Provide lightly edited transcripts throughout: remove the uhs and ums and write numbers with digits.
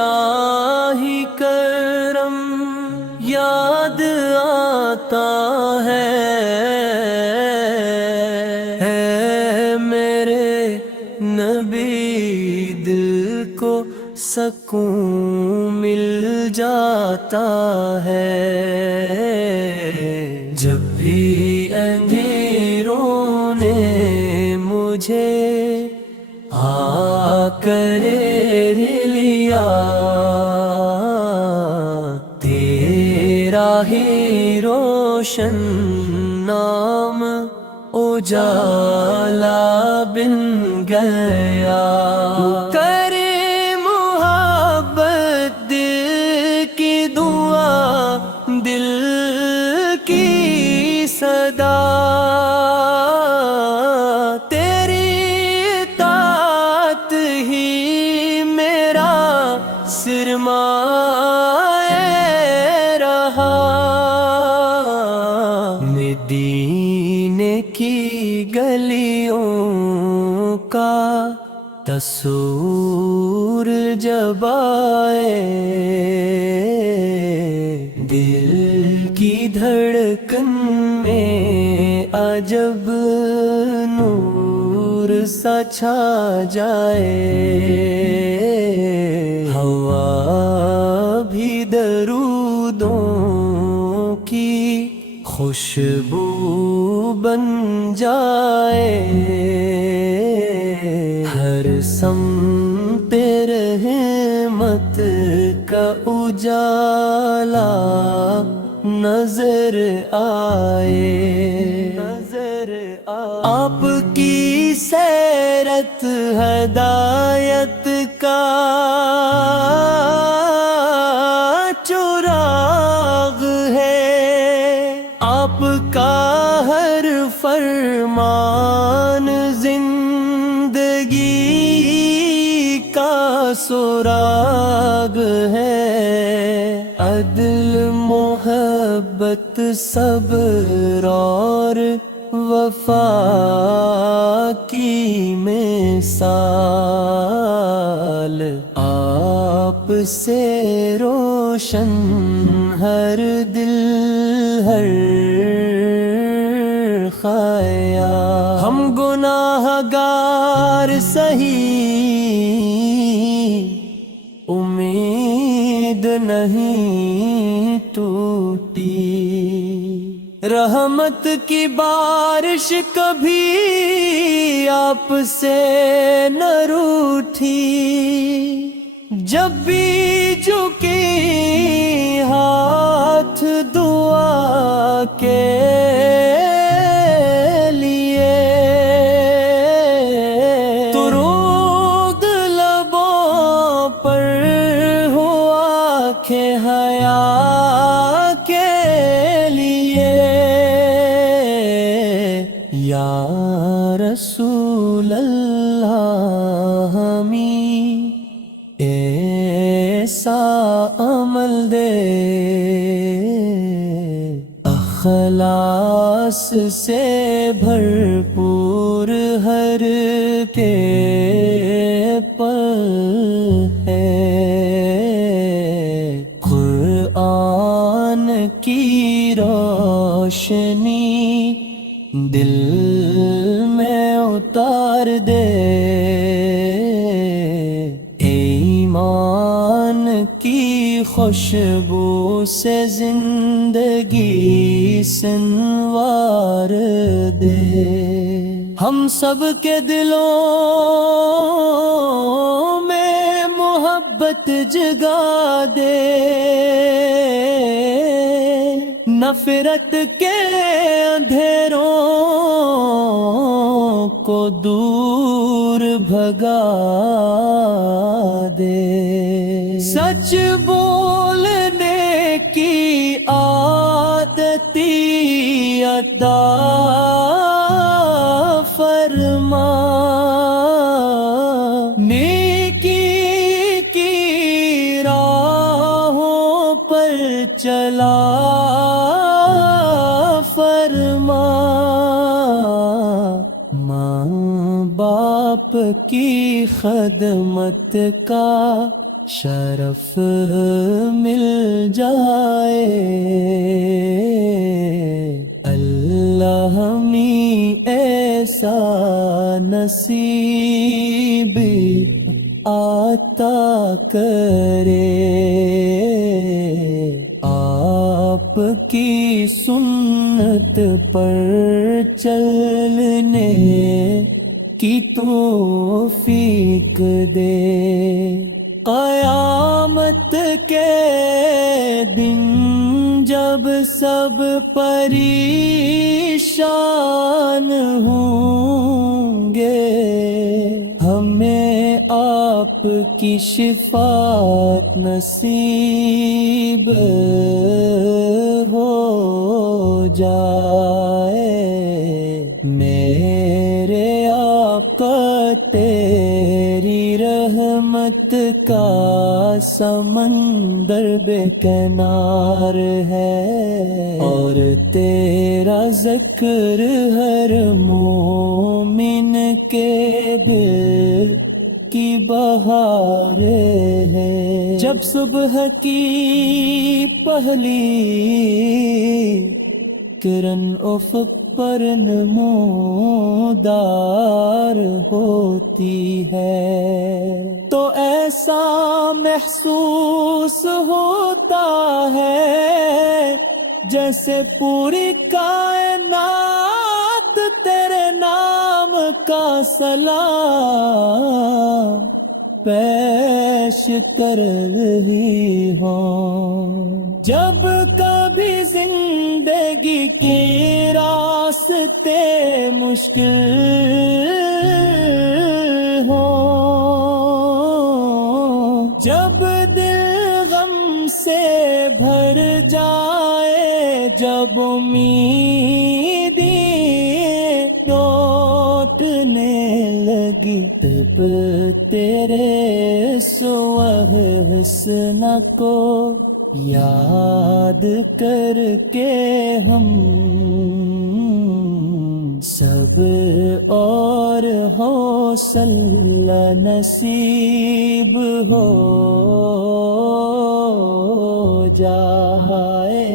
تیرا ہی کرم یاد آتا ہے، اے میرے نبی دل کو سکون مل جاتا ہے، جب بھی اندھیروں نے مجھے آ کر لیا، تیرا ہی روشن نام اجالا بن گیا، کرے محبت دل کی دعا دل کی صدا، تیری اطاعت ہی میرا سرمایہ رہا، مدینے کی گلیوں کا تصور جب آئے، دل کی دھڑکن میں عجب نور سا چھا جائے، ہوا بھی درودوں کی خوشبو بن جائے، ہر سمت رحمت کا اجالا نظر آئے، آپ کی سیرت ہدایت کا چراغ ہے، آپ کا ہر فرمان زندگی کا سراغ ہے، عدل محبت صبر اور وفا کی مثال، آپ سے روشن ہر دل ہر خیال، ہم گناہ گار سہی امید نہیں ٹوٹی، رحمت کی بارش کبھی آپ سے نہ روٹھی، جب بھی جھکی ہاتھ دعا کے لیے، درود لبوں پر ہوا کہ حیا کے لیے، یا رسول اللہ ہمیں ایسا عمل دے، اخلاص سے بھرپور ہر کے پل ہے، قرآن کی روشنی دل میں اتار دے، ایمان کی خوشبو سے زندگی سنوار دے، ہم سب کے دلوں میں محبت جگا دے، نفرت کے اندھیروں کو دور بھگا دے، سچ بولنے کی عادتی عطا فرما، نیکی کی راہوں پر چلا فرما، ماں باپ کی خدمت کا شرف مل جائے اللہ ہمیں ایسا نصیب عطا کرے آپ کی سنت پر چلنے کی توفیق دے قیامت کے دن جب سب پریشان ہوں گے ہمیں آپ کی شفاعت نصیب ہو جائے میرے آقا تیری رحمت کا سمندر بے کنار ہے اور تیرا ذکر ہر مومن کے دل کی بہار ہے جب صبح کی پہلی کرن افق پر نمودار ہوتی ہے تو ایسا محسوس ہوتا ہے جیسے پوری کائنات تیرے نام کا سلام پیش کر رہی ہوں جب کبھی زندگی کے راستے مشکل ہوں جب دل غم سے بھر جائے جب امیدیں ٹوٹنے لگی تب تیرے سوہ حسنہ کو یاد کر کے ہم سب اور حوصلہ نصیب ہو جائے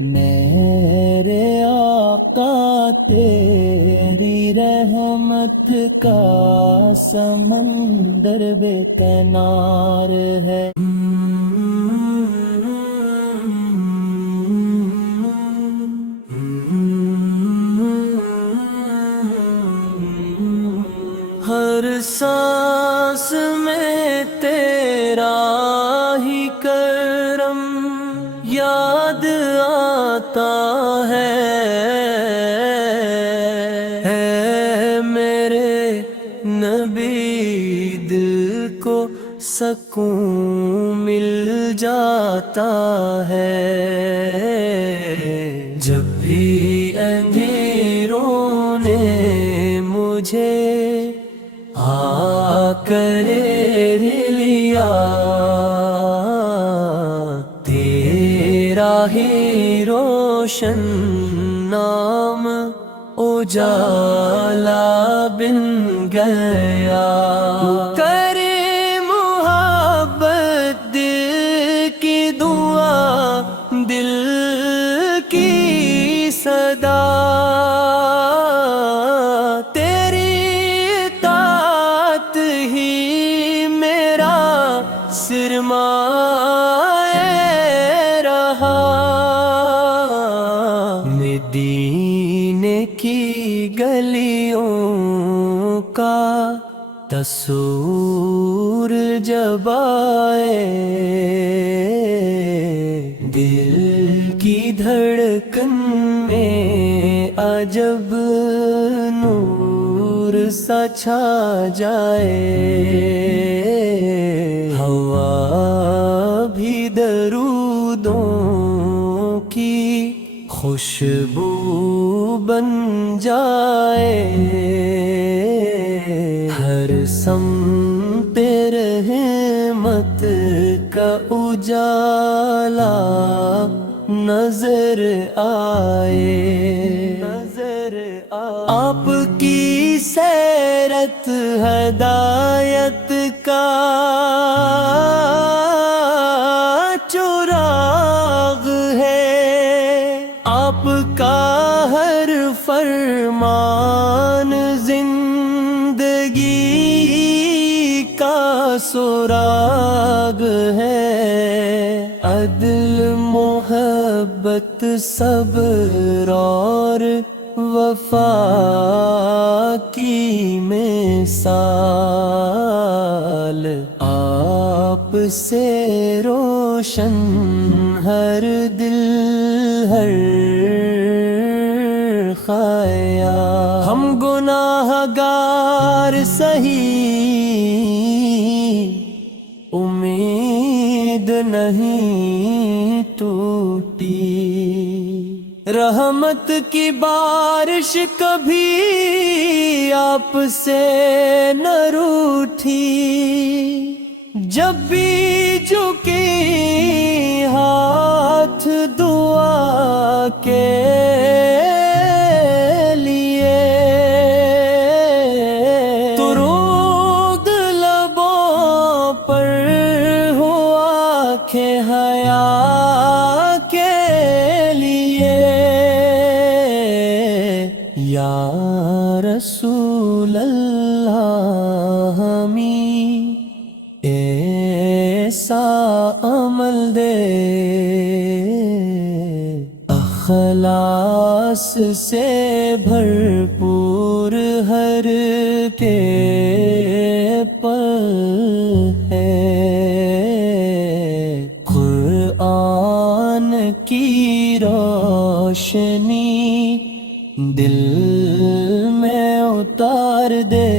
میرے آقا تیری رحمت کا سمندر بے کنار ہے ہر سانس میں تیرا ہی کرم یاد آتا ہے میرے نبی دل کو سکون مل جاتا ہے جب بھی اندھیروں نے مجھے کرے لیا تیرا ہی روشن نام اجالا بن گیا کرے محبت دل کی دعا دل کی صدا سرمایہ رہا مدینے کی گلیوں کا تصور جب آئے دل کی دھڑکن میں عجب نور سا چھا جائے ہوا بھی درودوں کی خوشبو بن جائے ہر سمت رحمت کا اجالا نظر آئے آپ کی سیر ہدایت کا چراغ ہے، آپ کا ہر فرمان زندگی کا سراغ ہے، عدل محبت صبر اور وفا کی مثال، آپ سے روشن ہر دل ہر خیال، ہم گناہ گار سہی امید نہیں ٹوٹی، رحمت کی بارش کبھی آپ سے نہ روٹھی، جب بھی جھکی ہاتھ دعا کے لیے، درود لبوں پر ہوا کہ حیا کے لیے، یا رسول اللہ ہمیں ایسا عمل دے، اخلاص سے بھرپور ہر کے پل ہے، قرآن کی روشنی دل میں اتار دے،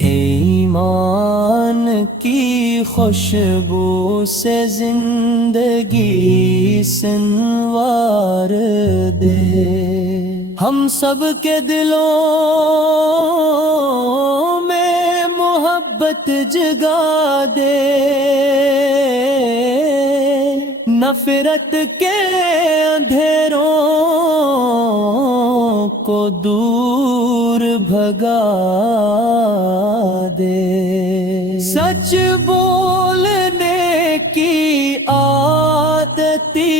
ایمان کی خوشبو سے زندگی سنوار دے، ہم سب کے دلوں میں محبت جگا دے، نفرت کے اندھیروں کو دور بھگا دے، سچ بولنے کی عادتی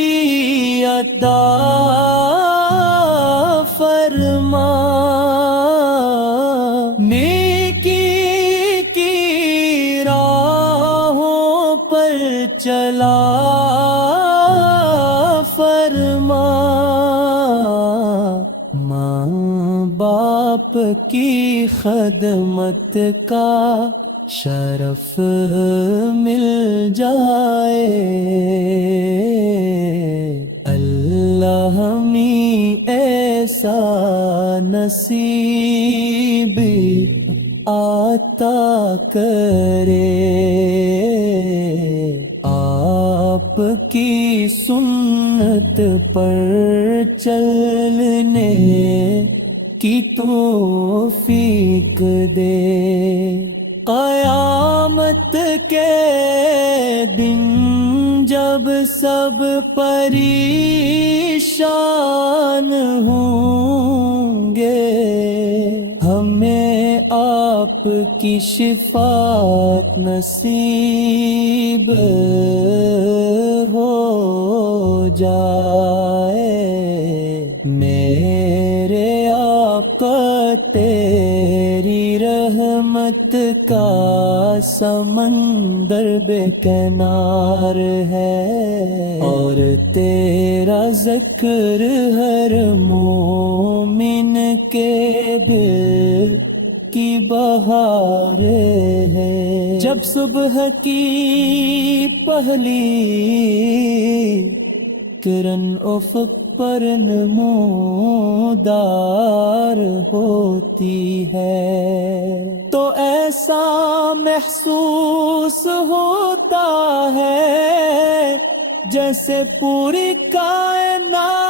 عطا فرما، نیکی کی راہوں پر چلا فرما، ماں باپ کی خدمت کا شرف مل جائے، اللہ ہمیں ایسا نصیب عطا کرے، آپ کی سنت پر چلنے کی توفیق دے، قیامت کے دن جب سب پریشان ہوں گے، ہمیں آپ کی شفاعت نصیب ہو جائے، میرے آقا تیری رحمت کا سمندر بے کنار ہے، اور تیرا ذکر ہر مومن کے دل کی بہار ہے، جب صبح کی پہلی کرن افق پر نمودار ہوتی ہے، تو ایسا محسوس ہوتا ہے جیسے پوری کائنات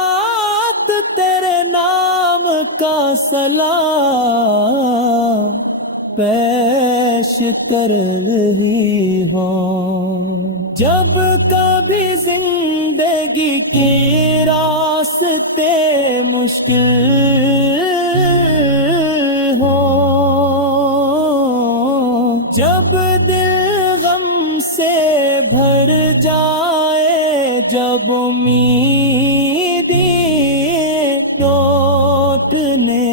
تیرے نام کا سلام پیش کر رہی ہوں، جب کبھی زندگی کے راستے مشکل دل غم سے بھر جائے، جب امیدیں ٹوٹنے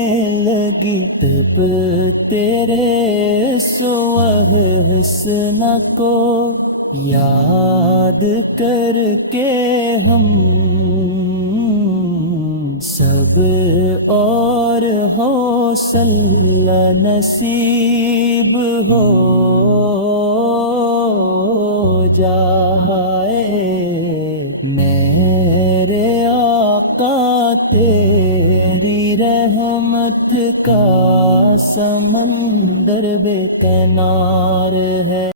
لگی، تب تیرے سوہ حسنہ کو یاد کر کے ہم سب اور حوصلہ نصیب ہو جائے۔ میرے آقا تیری رحمت کا سمندر بے کنار ہے۔